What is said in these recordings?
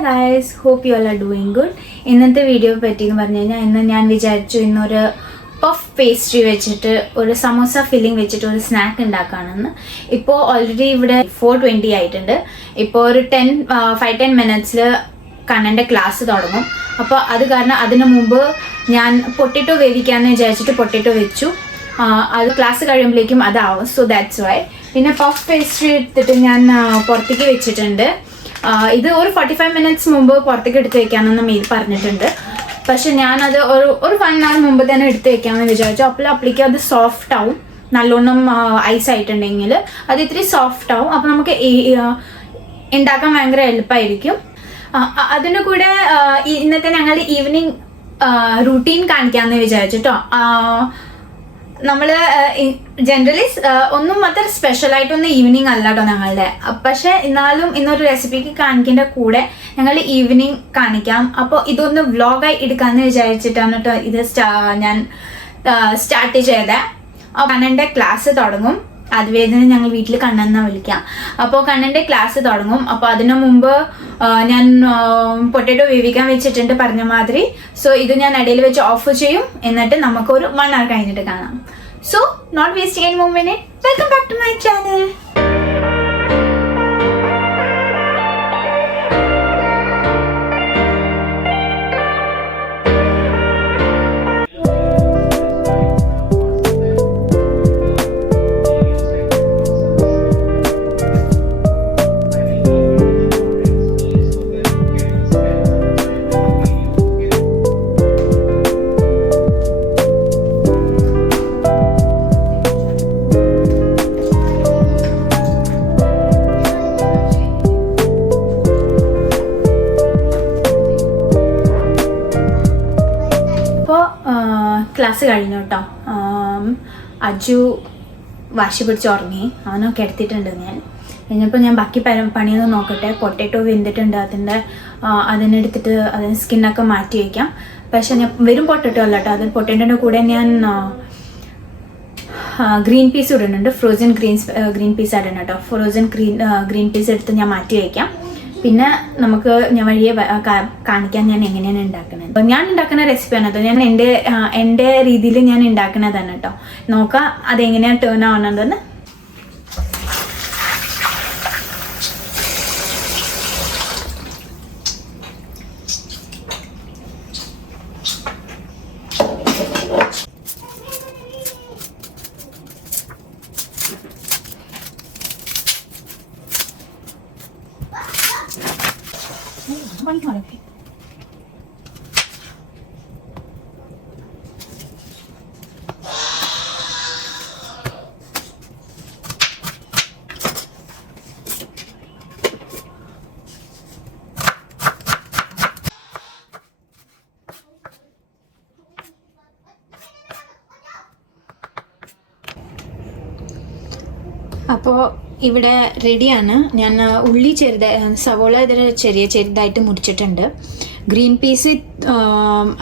Hi guys, hope you all are doing good. ഇന്നത്തെ video പറ്റിയെന്ന് പറഞ്ഞു കഴിഞ്ഞാൽ ഇന്ന് ഞാൻ വിചാരിച്ചു ഇന്നൊരു പഫ് പേസ്ട്രി വെച്ചിട്ട് ഒരു സമോസ ഫില്ലിംഗ് വെച്ചിട്ട് ഒരു സ്നാക്ക് ഉണ്ടാക്കുകയാണെന്ന്. ഇപ്പോൾ ഓൾറെഡി ഇവിടെ 4:20 ആയിട്ടുണ്ട്. ഇപ്പോൾ ഒരു 5-10 മിനിറ്റ്സിൽ കണ്ണൻ്റെ ക്ലാസ് തുടങ്ങും. അപ്പോൾ അത് കാരണം അതിനു മുമ്പ് ഞാൻ പൊട്ടറ്റോ വേവിക്കാമെന്ന് വിചാരിച്ചിട്ട് പൊട്ടറ്റോ വെച്ചു. അത് ക്ലാസ് കഴിയുമ്പോഴേക്കും അതാവും. So that's why. പിന്നെ പഫ് പേസ്ട്രി എടുത്തിട്ട് ഞാൻ പുറത്തേക്ക് വെച്ചിട്ടുണ്ട്. ഇത് ഒരു 45 മിനിറ്റ്സ് മുമ്പ് പുറത്തേക്ക് എടുത്ത് വെക്കാമെന്ന് മെയിൽ പറഞ്ഞിട്ടുണ്ട്. പക്ഷെ ഞാനത് ഒരു 1 hour മുമ്പ് തന്നെ എടുത്ത് വെക്കാമെന്ന് വിചാരിച്ചു. അപ്പോഴേക്കും അത് സോഫ്റ്റ് ആവും. നല്ലോണം ഐസ് ആയിട്ടുണ്ടെങ്കിൽ അത് ഇത്തിരി സോഫ്റ്റ് ആവും. അപ്പോൾ നമുക്ക് ഉണ്ടാക്കാൻ ഭയങ്കര എളുപ്പമായിരിക്കും. അതിൻ്റെ കൂടെ ഇന്നത്തെ ഞങ്ങളുടെ ഈവനിങ് റൂട്ടീൻ കാണിക്കാമെന്ന് വിചാരിച്ചിട്ടോ. നമ്മൾ ജനറലി ഒന്നും അത്ര സ്പെഷ്യലായിട്ടൊന്നും ഈവനിങ് അല്ല കേട്ടോ ഞങ്ങളുടെ. പക്ഷെ എന്നാലും ഇന്നൊരു റെസിപ്പിക്ക് കാണിക്കേണ്ട കൂടെ ഞങ്ങൾ ഈവനിങ് കാണിക്കാം. അപ്പോൾ ഇതൊന്ന് വ്ളോഗായി എടുക്കാമെന്ന് വിചാരിച്ചിട്ടാണ് കേട്ടോ ഇത് ഞാൻ സ്റ്റാർട്ട് ചെയ്തത്. കണ്ണൻ്റെ ക്ലാസ് തുടങ്ങും. അതുവേദന ഞങ്ങൾ വീട്ടിൽ കണ്ണെന്നാ വിളിക്കാം. അപ്പോൾ കണ്ണൻ്റെ ക്ലാസ് തുടങ്ങും. അപ്പോൾ അതിനു മുമ്പ് ഞാൻ പൊട്ടറ്റോ വേവിക്കാൻ വെച്ചിട്ടുണ്ട് പറഞ്ഞ മാതിരി. സോ ഇത് ഞാൻ ഇടയിൽ വെച്ച് ഓഫ് ചെയ്യും. എന്നിട്ട് നമുക്കൊരു 1 hour കഴിഞ്ഞിട്ട് കാണാം. So not wasting any more minute, welcome back to my channel. Class കഴിഞ്ഞു കേട്ടോ. അജു വാശി പിടിച്ച് ഉറങ്ങി. അവനൊക്കെ എടുത്തിട്ടുണ്ട്. കഴിഞ്ഞപ്പോൾ ഞാൻ ബാക്കി പണിയൊന്ന് നോക്കട്ടെ. പൊട്ടറ്റോ വെന്തിട്ടുണ്ട്. അതിനെടുത്തിട്ട് അതിന് സ്കിന്നൊക്കെ മാറ്റി വയ്ക്കാം. പക്ഷെ ഞാൻ വെറും പൊട്ടറ്റോ അല്ല കേട്ടോ. അതിൽ പൊട്ടറ്റോൻ്റെ കൂടെ ഞാൻ ഗ്രീൻ പീസ് ഇടുന്നുണ്ട്. ഫ്രോസൺ ഗ്രീൻ പീസ് ഇടണം കേട്ടോ. ഫ്രോസൺ ഗ്രീൻ പീസ് എടുത്ത് ഞാൻ മാറ്റി വയ്ക്കാം. പിന്നെ നമുക്ക് ഞാൻ വഴിയെ കാണിക്കാൻ ഞാൻ എങ്ങനെയാണ് ഉണ്ടാക്കുന്നത്. അപ്പോൾ ഞാൻ ഉണ്ടാക്കുന്ന റെസിപ്പിയാണ് കേട്ടോ. ഞാൻ എൻ്റെ രീതിയിൽ ഞാൻ ഉണ്ടാക്കുന്നതാണ് കേട്ടോ. നോക്കാം അതെങ്ങനെയാണ് ടേൺ ആവുന്നുണ്ടെന്ന്. അപ്പോൾ ഇവിടെ റെഡിയാണ്. ഞാൻ ഉള്ളി സവോള ചെറുതായിട്ട് മുറിച്ചിട്ടുണ്ട്. ഗ്രീൻ പീസ്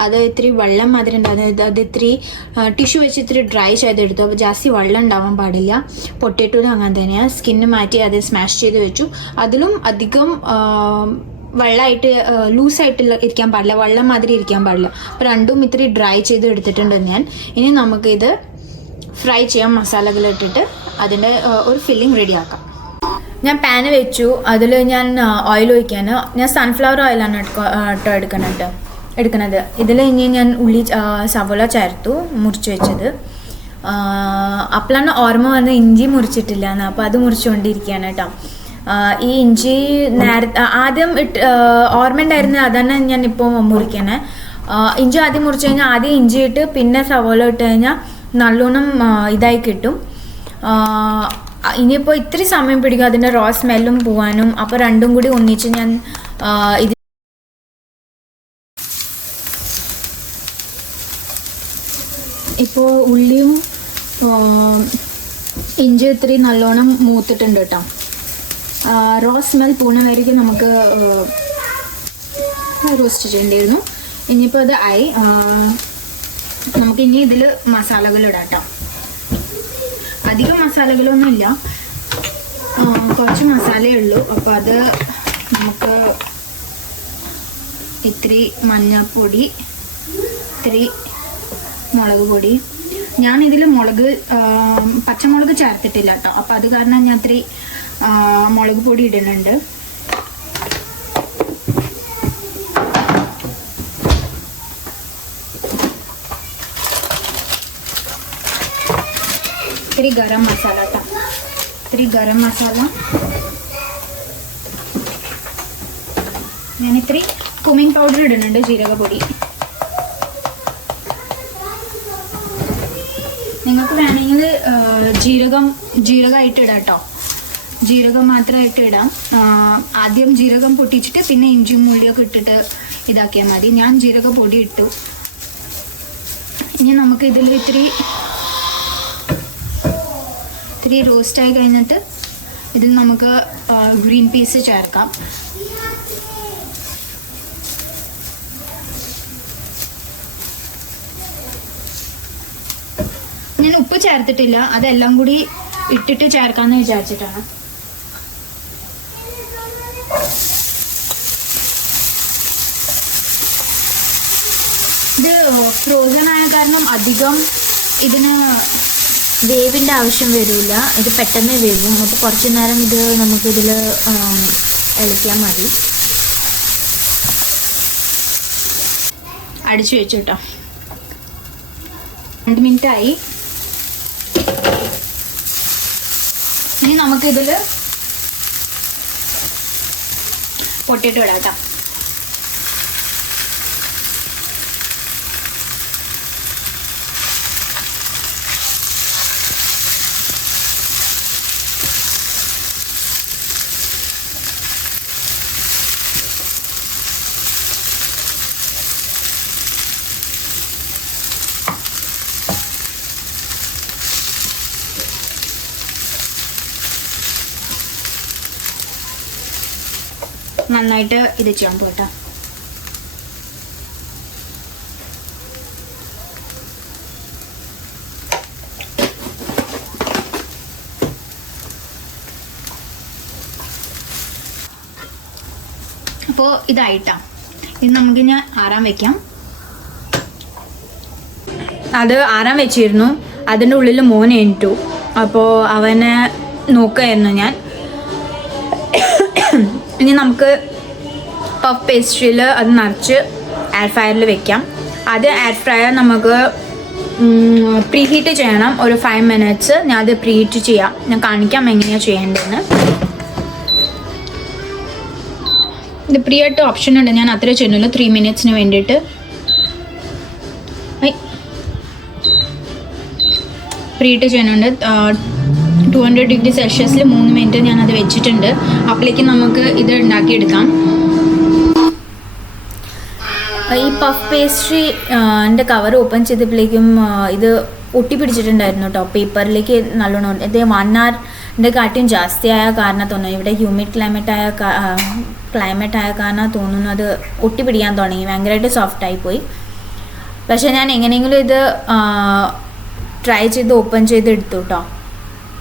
അത് ഇത്തിരി വെള്ളം മാതിരി ഉണ്ടാകുന്നത്. അത് ഇത്തിരി ടിഷ്യൂ വെച്ച് ഇത്തിരി ഡ്രൈ ചെയ്തെടുത്തു. അപ്പോൾ ജാസ്തി വെള്ളം ഉണ്ടാവാൻ പാടില്ല. പൊട്ടറ്റോയും അങ്ങനെ തന്നെയാണ്. സ്കിന്ന് മാറ്റി അത് സ്മാഷ് ചെയ്ത് വെച്ചു. അതിലും അധികം വെള്ളമായിട്ട് ലൂസായിട്ട് ഇരിക്കാൻ പാടില്ല, വെള്ളം മാതിരി ഇരിക്കാൻ പാടില്ല. അപ്പോൾ രണ്ടും ഇത്തിരി ഡ്രൈ ചെയ്ത് എടുത്തിട്ടുണ്ട് ഞാൻ. ഇനി നമുക്കിത് ഫ്രൈ ചെയ്യാം. മസാലകളിട്ടിട്ട് അതിൻ്റെ ഒരു ഫില്ലിംഗ് റെഡിയാക്കാം. ഞാൻ പാന് വെച്ചു. അതിൽ ഞാൻ ഓയിൽ ഒഴിക്കാൻ ഞാൻ സൺഫ്ലവർ ഓയിലാണ് എടുക്കുന്നത്. ഇതിൽ ഇനി ഞാൻ സവോള ചേർത്തു മുറിച്ച് വെച്ചത്. അപ്പോഴാണ് ഓർമ്മ വന്ന് ഇഞ്ചി മുറിച്ചിട്ടില്ല എന്ന്. അപ്പോൾ അത് മുറിച്ചുകൊണ്ടിരിക്കുകയാണ് കേട്ടോ. ഈ ഇഞ്ചി ആദ്യം ഓർമ്മ ഉണ്ടായിരുന്നത് അതാണ് ഞാൻ ഇപ്പോൾ മുറിക്കണേ. ഇഞ്ചി ആദ്യം മുറിച്ച് കഴിഞ്ഞാൽ ആദ്യം ഇഞ്ചി ഇട്ട് പിന്നെ സവോള ഇട്ട് കഴിഞ്ഞാൽ നല്ലോണം ഇതായി കിട്ടും. ഇനിയിപ്പോൾ ഇത്തിരി സമയം പിടിക്കും അതിൻ്റെ റോ സ്മെല്ലും പോവാനും. അപ്പോൾ രണ്ടും കൂടി ഒന്നിച്ച് ഞാൻ ഇത് ഇപ്പോൾ ഉള്ളിയും ഇഞ്ചി ഇത്തിരി നല്ലോണം മൂത്തിട്ടുണ്ട് കേട്ടോ. റോ സ്മെൽ പൂണ വരയ്ക്ക് നമുക്ക് റോസ്റ്റ് ചെയ്യേണ്ടിയിരുന്നു. ഇനിയിപ്പോൾ അത് ആയി. നമുക്കിനി ഇതിൽ മസാലകളിടാം കേട്ടോ. അധികം മസാലകളൊന്നുമില്ല, കുറച്ച് മസാലയേ ഉള്ളൂ. അപ്പോൾ അത് നമുക്ക് ഇത്തിരി മഞ്ഞൾപ്പൊടി, ഇത്തിരി മുളക് പൊടി. ഞാനിതിൽ പച്ചമുളക് ചേർത്തിട്ടില്ല കേട്ടോ, അപ്പം അത് കാരണം ഞാൻ ഇത്തിരി മുളക് പൊടി ഇടുന്നുണ്ട്. ഇത്തിരി ഗരം മസാല കേട്ടോ, ഇത്തിരി ഗരം മസാല. ഞാനിത്തിരി കുമിങ് പൗഡർ ഇടുന്നുണ്ട്, ജീരകപ്പൊടി. നിങ്ങൾക്ക് വേണമെങ്കിൽ ജീരകമായിട്ട് ഇടാം കേട്ടോ, ജീരകം മാത്രമായിട്ട് ഇടാം. ആദ്യം ജീരകം പൊട്ടിച്ചിട്ട് പിന്നെ ഇഞ്ചിയും ഉള്ളിയൊക്കെ ഇട്ടിട്ട് ഇതാക്കിയാൽ മതി. ഞാൻ ജീരകപ്പൊടി ഇട്ടു. ഇനി നമുക്ക് ഇതിൽ ഇത്തിരി റോസ്റ്റായി കഴിഞ്ഞിട്ട് ഇതിൽ നമുക്ക് ഗ്രീൻ പീസ് ചേർക്കാം. ഞാൻ ഉപ്പ് ചേർത്തിട്ടില്ല, അതെല്ലാം കൂടി ഇട്ടിട്ട് ചേർക്കാമെന്ന് വിചാരിച്ചിട്ടാണ്. ഇത് ഫ്രോസൺ ആയ കാരണം അധികം ഇതിന് വേവിൻ്റെ ആവശ്യം വരില്ല, ഇത് പെട്ടെന്ന് വേവും. അപ്പോൾ കുറച്ച് നേരം ഇത് നമുക്കിതിൽ ഇളക്കിയാൽ മതി. അടിച്ചു വെച്ചു കേട്ടോ. 2 മിനിറ്റായി. ഇനി നമുക്കിതിൽ പൊട്ടിട്ട് വിടാം കേട്ടോ. നന്നായിട്ട് ഇത് ചെയ്യാൻ പോട്ടാ. അപ്പോൾ ഇതായിട്ടാ. ഇത് നമുക്കിനി ആറാൻ വെക്കാം. അത് ആറാൻ വെച്ചിരുന്നു. അതിൻ്റെ ഉള്ളിൽ മോൻ എണീറ്റു. അപ്പോൾ അവനെ നോക്കുകയായിരുന്നു ഞാൻ. ഇനി നമുക്ക് പഫ് പേസ്ട്രിയിൽ അത് നിറച്ച് എയർ ഫ്രയറിൽ വെക്കാം. അത് എയർ ഫ്രയർ നമുക്ക് പ്രീ ഹീറ്റ് ചെയ്യണം ഒരു 5 മിനിറ്റ്സ്. ഞാൻ അത് പ്രീ ഹീറ്റ് ചെയ്യാം, ഞാൻ കാണിക്കാം എങ്ങനെയാണ് ചെയ്യേണ്ടതെന്ന്. ഇത് പ്രീ ആയിട്ട് ഓപ്ഷൻ ഉണ്ട്, ഞാൻ അത്ര ചെയ്യുന്നില്ല. 3 മിനിറ്റ്സിന് വേണ്ടിയിട്ട് പ്രീ ഹീറ്റ് ചെയ്യുന്നുണ്ട്. 200 ഡിഗ്രി സെൽഷ്യസിൽ 3 മിനിറ്റ് ഞാനത് വെച്ചിട്ടുണ്ട്. അപ്പോഴേക്കും നമുക്ക് ഇത് ഉണ്ടാക്കിയെടുക്കാം. ഈ പഫ് പേസ്ട്രി എൻ്റെ കവർ ഓപ്പൺ ചെയ്തപ്പോഴേക്കും ഇത് ഒട്ടിപ്പിടിച്ചിട്ടുണ്ടായിരുന്നു കേട്ടോ പേപ്പറിലേക്ക് നല്ലോണം. ഇത് 1 ഹവറിൻ്റെ കാട്ടിയും ജാസ്തിയായ കാരണം തോന്നുന്നു, ഇവിടെ ഹ്യൂമിഡ് ക്ലൈമറ്റ് ആയ കാരണം തോന്നുന്നു അത് ഒട്ടിപ്പിടിക്കാൻ തുടങ്ങി, ഭയങ്കരമായിട്ട് സോഫ്റ്റായി പോയി. പക്ഷേ ഞാൻ എങ്ങനെയെങ്കിലും ഇത് ട്രൈ ചെയ്ത് ഓപ്പൺ ചെയ്ത് എടുത്തു കേട്ടോ.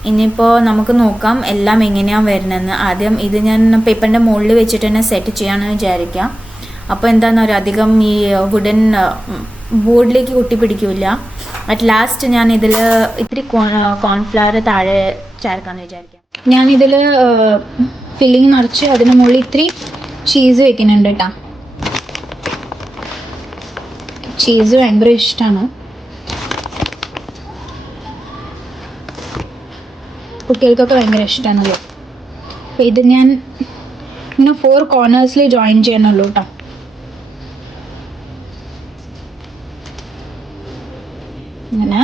ഇനിയിപ്പോൾ നമുക്ക് നോക്കാം എല്ലാം എങ്ങനെയാണ് വരുന്നതെന്ന്. ആദ്യം ഇത് ഞാൻ പേപ്പറിൻ്റെ മുകളിൽ വെച്ചിട്ട് തന്നെ സെറ്റ് ചെയ്യാമെന്ന് വിചാരിക്കാം. അപ്പോൾ എന്താണെന്ന് പറയുക, അധികം ഈ വുഡൻ ബോർഡിലേക്ക് ഒട്ടിപ്പിടിക്കില്ല. അറ്റ് ലാസ്റ്റ് ഞാൻ ഇതിൽ ഇത്തിരി കോൺഫ്ലവർ താഴെ ചേർക്കാമെന്ന് വിചാരിക്കാം. ഞാനിതിൽ ഫില്ലിങ് നിറച്ച് അതിന് മുകളിൽ ഇത്തിരി ചീസ് വെക്കുന്നുണ്ട് കേട്ടോ. ചീസ് ഭയങ്കര ഇഷ്ടമാണ്, കുട്ടികൾക്കൊക്കെ ഭയങ്കര ഇഷ്ടമാണല്ലോ. അപ്പോൾ ഇത് ഞാൻ ഇങ്ങനെ 4 കോർണേഴ്സിൽ ജോയിൻ ചെയ്യണമല്ലോ കേട്ടോ. ഇങ്ങനെ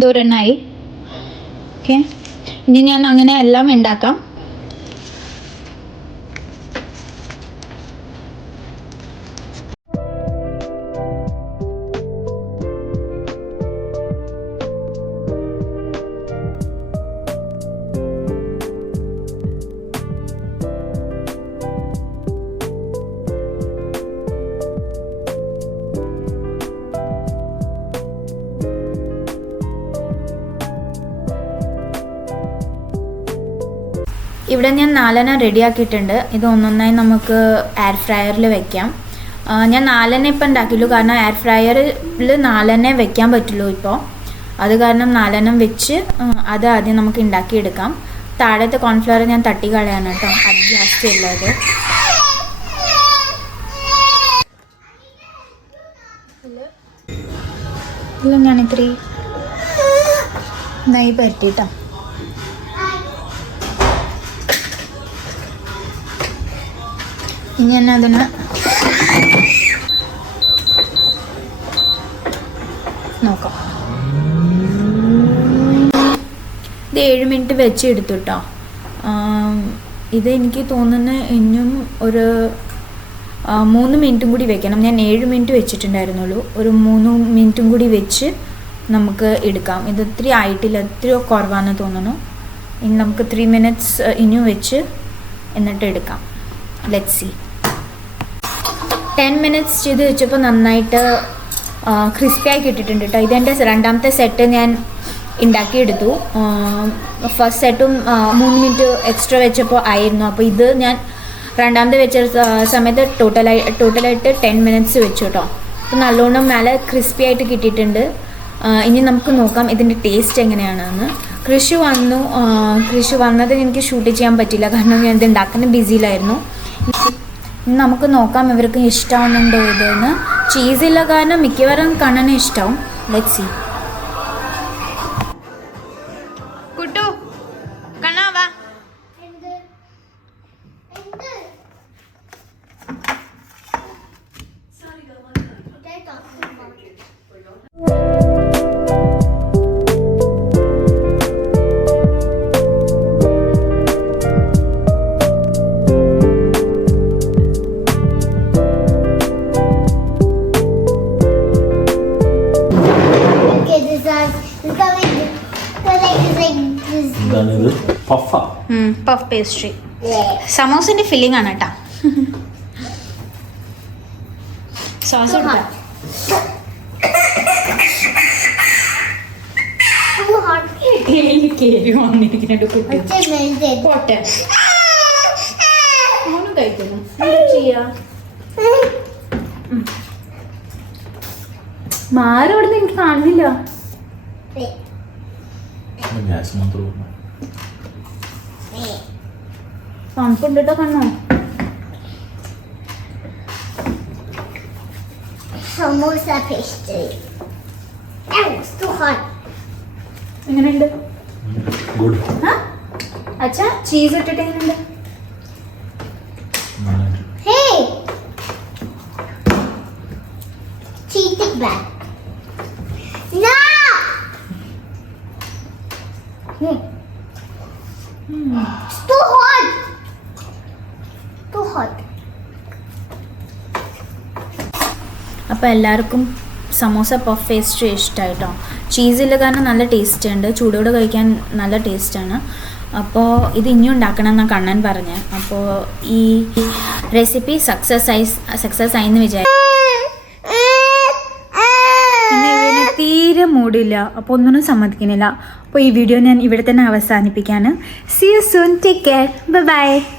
ദൂരനായി. ഓക്കെ, ഇനി ഞാൻ അങ്ങനെ എല്ലാം ഉണ്ടാക്കാം. ഇവിടെ ഞാൻ 4 റെഡിയാക്കിയിട്ടുണ്ട്. ഇത് ഒന്നൊന്നായി നമുക്ക് എയർ ഫ്രയറിൽ വെക്കാം. ഞാൻ 4 ഇപ്പം ഉണ്ടാക്കിയുള്ളൂ, കാരണം എയർ ഫ്രയറിൽ 4 വെക്കാൻ പറ്റുള്ളൂ ഇപ്പോൾ. അത് കാരണം 4 വെച്ച് അത് ആദ്യം നമുക്ക് ഉണ്ടാക്കിയെടുക്കാം. താഴത്തെ കോൺഫ്ലവർ ഞാൻ തട്ടി കളയാണ് കേട്ടോ, അത് ജാസ്തി ഉള്ളത്. ഇല്ല, ഞാൻ ഇത്തിരി നെയ്യ് പരട്ടിട്ടോ. ഇനി തന്നെ അതിന് നോക്കാം. ഇത് 7 മിനിറ്റ് വെച്ച് എടുത്തു കേട്ടോ. ഇത് എനിക്ക് തോന്നുന്ന ഇനിയും ഒരു 3 മിനിറ്റും കൂടി വെക്കണം. ഞാൻ 7 മിനിറ്റ് വെച്ചിട്ടുണ്ടായിരുന്നുള്ളൂ. ഒരു 3 മിനിറ്റും കൂടി വെച്ച് നമുക്ക് എടുക്കാം. ഇത് ഇത്തിരി ആയിട്ടില്ല, എത്രയോ കുറവാണെന്ന് തോന്നുന്നു. ഇനി നമുക്ക് 3 മിനിറ്റ്സ് ഇനിയും വെച്ച് എന്നിട്ട് എടുക്കാം. Let's see. 10 മിനിറ്റ്സ് ചെയ്ത് വെച്ചപ്പോൾ നന്നായിട്ട് ക്രിസ്പിയായി കിട്ടിയിട്ടുണ്ട് കേട്ടോ. ഇതെൻ്റെ 2ാമത്തെ സെറ്റ് ഞാൻ ഉണ്ടാക്കിയെടുത്തു. ഫസ്റ്റ് സെറ്റും 3 മിനിറ്റ് എക്സ്ട്രാ വെച്ചപ്പോൾ ആയിരുന്നു. അപ്പോൾ ഇത് ഞാൻ 2ാമത്തെ വെച്ച സമയത്ത് ടോട്ടലായിട്ട് 10 മിനിറ്റ്സ് വെച്ചു കേട്ടോ. അപ്പോൾ നല്ലോണം മേലെ ക്രിസ്പി ആയിട്ട് കിട്ടിയിട്ടുണ്ട്. ഇനി നമുക്ക് നോക്കാം ഇതിൻ്റെ ടേസ്റ്റ് എങ്ങനെയാണെന്ന്. കൃഷി വന്നത് എനിക്ക് ഷൂട്ട് ചെയ്യാൻ പറ്റില്ല, കാരണം ഞാൻ ഇത് ഉണ്ടാക്കുന്ന ബിസിയിലായിരുന്നു. ഇനി നമുക്ക് നോക്കാം ഇവർക്ക് ഇഷ്ടമാവുന്നുണ്ടോ ഇതെന്ന്. ചീസില്ല കാരണം മിക്കവാറും കണ്ണന് ഇഷ്ടമാവും. Let's see. കുട്ടു കണ്ണാ വാ. പഫ് പേസ്ട്രി സമോസിന്റെ ഫില്ലിംഗ് ആണ് കേട്ടോ. സോസ് മാറോടുന്ന് എനിക്ക് കാണുന്നില്ല. തണുപ്പുണ്ട് കേട്ടോ കണ്ണോ. Samosa pastry. It's too hot. എങ്ങനെയുണ്ട്? ഗുഡ്. അച്ഛാ ചീസ് ഇട്ടിട്ട് എങ്ങനെയുണ്ട്? Hey! Cheat it back. No! It's too hot. Too hot. അപ്പോൾ എല്ലാവർക്കും സമോസ പഫ് പേസ്ട്രി ഇഷ്ടമായിട്ടോ. ചീസില്ല കാരണം നല്ല ടേസ്റ്റ് ഉണ്ട്, ചൂടോടെ കഴിക്കാൻ നല്ല ടേസ്റ്റാണ്. അപ്പോൾ ഇത് ഇനിയും ഉണ്ടാക്കണം എന്നാണ് കണ്ണൻ പറഞ്ഞത്. അപ്പോൾ ഈ റെസിപ്പി സക്സസ് ആയി എന്ന് വിചാരിച്ചു. പിന്നെ ഇവന് തീരെ മൂടില്ല, അപ്പോൾ ഒന്നിനും സമ്മതിക്കുന്നില്ല. അപ്പോൾ ഈ വീഡിയോ ഞാൻ ഇവിടെ തന്നെ അവസാനിപ്പിക്കാണ്. See you soon. Take care. Bye bye.